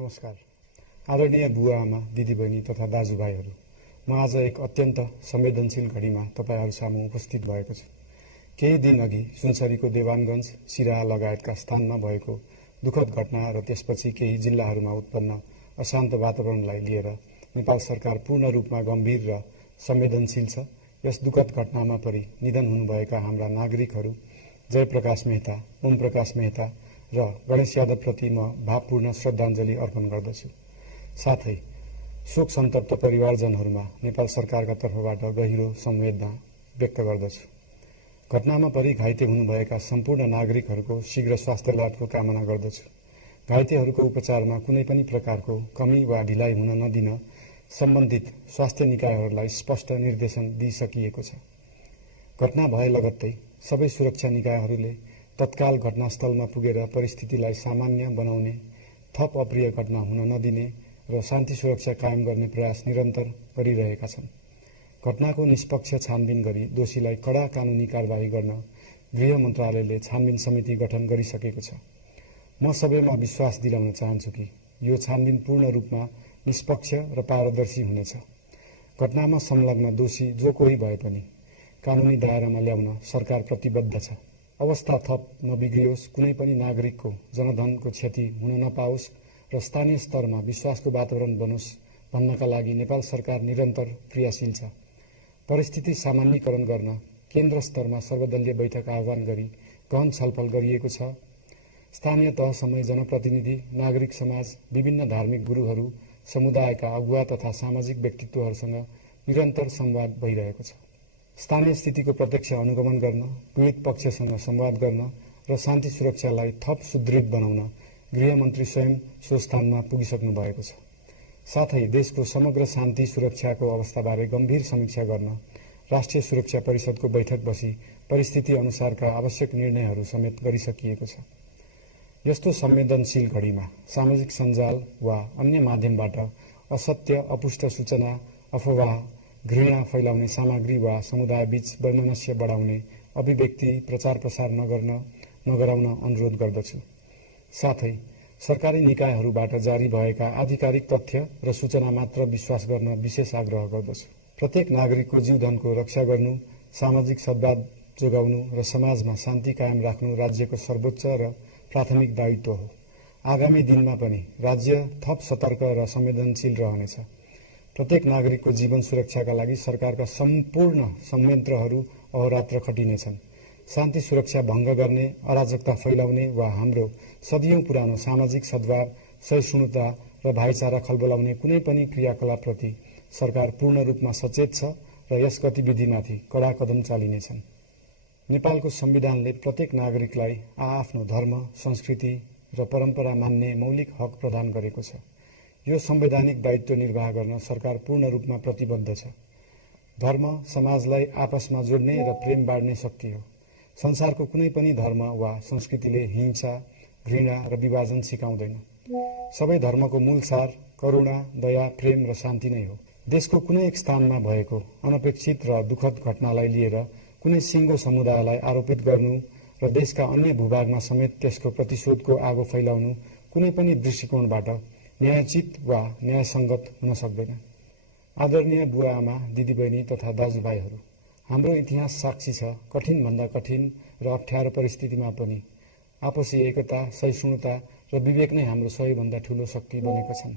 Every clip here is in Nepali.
नमस्कार। आदरणीय बुवा आमा, दिदीबहिनी तथा दाजुभाइहरू, म आज एक अत्यन्त संवेदनशील घडीमा तपाईहरू सामु उपस्थित भएको छु। केही दिन अघि सुनसरीको देवानगञ्ज, सिराहा लगायतका स्थानमा भएको दुःखद घटना र त्यसपछि केही जिल्लाहरूमा उत्पन्न अशान्त वातावरणलाई लिएर नेपाल सरकार पूर्ण रूपमा गम्भीर र संवेदनशील छ। यस दुःखद घटनामा परि निधन हुनुभएका हाम्रा नागरिकहरू जयप्रकाश मेहता, ओम प्रकाश मेहता र गणेश यादवप्रति म भावपूर्ण श्रद्धाञ्जली अर्पण गर्दछु। साथै शोक सन्तप्त परिवारजनहरूमा नेपाल सरकारका तर्फबाट गहिरो संवेदना व्यक्त गर्दछु। घटनामा परि घाइते हुनुभएका सम्पूर्ण नागरिकहरूको शीघ्र स्वास्थ्य लाभको कामना गर्दछु। घाइतेहरूको उपचारमा कुनै पनि प्रकारको कमी वा ढिलाइ हुन नदिन सम्बन्धित स्वास्थ्य निकायहरूलाई स्पष्ट निर्देशन दिइसकिएको छ। घटना भए लगत्तै सबै सुरक्षा निकायहरूले तत्काल घटनास्थलमा पुगेर परिस्थितिलाई सामान्य बनाउने, थप अप्रिय घटना हुन नदिने र शान्ति सुरक्षा कायम गर्ने प्रयास निरन्तर गरिरहेका छन्। घटनाको निष्पक्ष छानबिन गरी दोषीलाई कडा कानूनी कारबाही गर्न गृह मन्त्रालयले छानबिन समिति गठन गरिसकेको छ। म सबैमा विश्वास दिलाउन चाहन्छु कि यो छानबिन पूर्ण रूपमा निष्पक्ष र पारदर्शी हुनेछ। घटनामा संलग्न दोषी जो कोही भए पनि कानूनी दायरामा ल्याउन सरकार प्रतिबद्ध छ। अवस्था थप नबिग्रियोस्, कुनै पनि नागरिकको जनधनको क्षति हुन नपाओस् र स्थानीय स्तरमा विश्वासको वातावरण बनोस् भन्नका लागि नेपाल सरकार निरन्तर क्रियाशील छ। परिस्थिति सामान्यीकरण गर्न केन्द्र स्तरमा सर्वदलीय बैठक आह्वान गरी गहन छलफल गरिएको छ। स्थानीय तहसम्मै जनप्रतिनिधि, नागरिक समाज, विभिन्न धार्मिक गुरुहरू, समुदायका अगुवा तथा सामाजिक व्यक्तित्वहरूसँग निरन्तर संवाद भइरहेको छ। स्थानीय स्थितिको प्रत्यक्ष अनुगमन गर्न, पीडित पक्षसँग संवाद गर्न र शान्ति सुरक्षालाई थप सुदृढ बनाउन गृहमन्त्री स्वयं सो स्थानमा पुगिसक्नु भएको छ। साथै देशको समग्र शान्ति सुरक्षाको अवस्थाबारे गम्भीर समीक्षा गर्न राष्ट्रिय सुरक्षा परिषदको बैठक बसी परिस्थिति अनुसारका आवश्यक निर्णयहरू समेत गरिसकिएको छ। यस्तो संवेदनशील घडीमा सामाजिक सञ्जाल वा अन्य माध्यमबाट असत्य, अपुष्ट सूचना, अफवाह, घृणा फैलाउने सामग्री वा समुदायबीच वैमनस्य बढाउने अभिव्यक्ति प्रचार प्रसार नगराउन अनुरोध गर्दछु। साथै सरकारी निकायहरूबाट जारी भएका आधिकारिक तथ्य र सूचना मात्र विश्वास गर्न विशेष आग्रह गर्दछु। प्रत्येक नागरिकको जीवधनको रक्षा गर्नु, सामाजिक सद्भाव जोगाउनु र समाजमा शान्ति कायम राख्नु राज्यको सर्वोच्च र प्राथमिक दायित्व हो। आगामी दिनमा पनि राज्य थप सतर्क र संवेदनशील रहनेछ। प्रत्येक नागरिकको जीवन सुरक्षाका लागि सरकारका सम्पूर्ण संयन्त्रहरू अहोरात्र खटिनेछन्। शान्ति सुरक्षा भङ्ग गर्ने, अराजकता फैलाउने वा हाम्रो सदियौं पुरानो सामाजिक सद्भाव, सहिष्णुता र भाइचारा खलबलाउने कुनै पनि क्रियाकलापप्रति सरकार पूर्ण रूपमा सचेत छ र यस गतिविधिमाथि कडा कदम चालिनेछन्। नेपालको संविधानले प्रत्येक नागरिकलाई आआफ्नो धर्म, संस्कृति र परम्परा मान्ने मौलिक हक प्रदान गरेको छ। यो संवैधानिक दायित्व निर्वाह गर्न सरकार पूर्ण रूपमा प्रतिबद्ध छ। धर्म समाजलाई आपसमा जोड्ने र प्रेम बाँड्ने शक्ति हो। संसारको कुनै पनि धर्म वा संस्कृतिले हिंसा, घृणा र विभाजन सिकाउँदैन। सबै धर्मको मूल सार करुणा, दया, प्रेम र शान्ति नै हो। देशको कुनै एक स्थानमा भएको अनपेक्षित र दुःखद घटनालाई लिएर कुनै सिङ्गो समुदायलाई आरोपित गर्नु र देशका अन्य भूभागमा समेत त्यसको प्रतिशोधको आगो फैलाउनु कुनै पनि दृष्टिकोणबाट न्यायोचित वा न्यायसङ्गत हुन सक्दैन। आदरणीय बुवा आमा, दिदीबहिनी तथा दाजुभाइहरू, हाम्रो इतिहास साक्षी छ कठिनभन्दा कठिन र अप्ठ्यारो परिस्थितिमा पनि आपसी एकता, सहिष्णुता र विवेक नै हाम्रो सबैभन्दा ठूलो शक्ति बनेका छन्।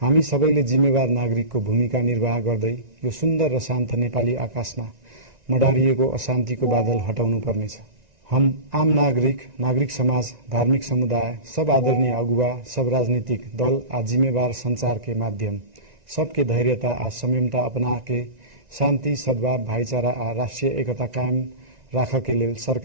हामी सबैले जिम्मेवार नागरिकको भूमिका निर्वाह गर्दै यो सुन्दर र शान्त नेपाली आकाशमा मडारिएको अशान्तिको बादल हटाउनु पर्नेछ। हम आम नागरिक समाज, धार्मिक समुदाय, सब आदरणीय अगुवा, सब राजनीतिक दल आ जिम्मेवार संचार के माध्यम सबके धैर्यता आ संयमता अपना के शान्ति, सद्भाव, भाईचारा आ राष्ट्रिय एकता कायम राख के लेल सरकार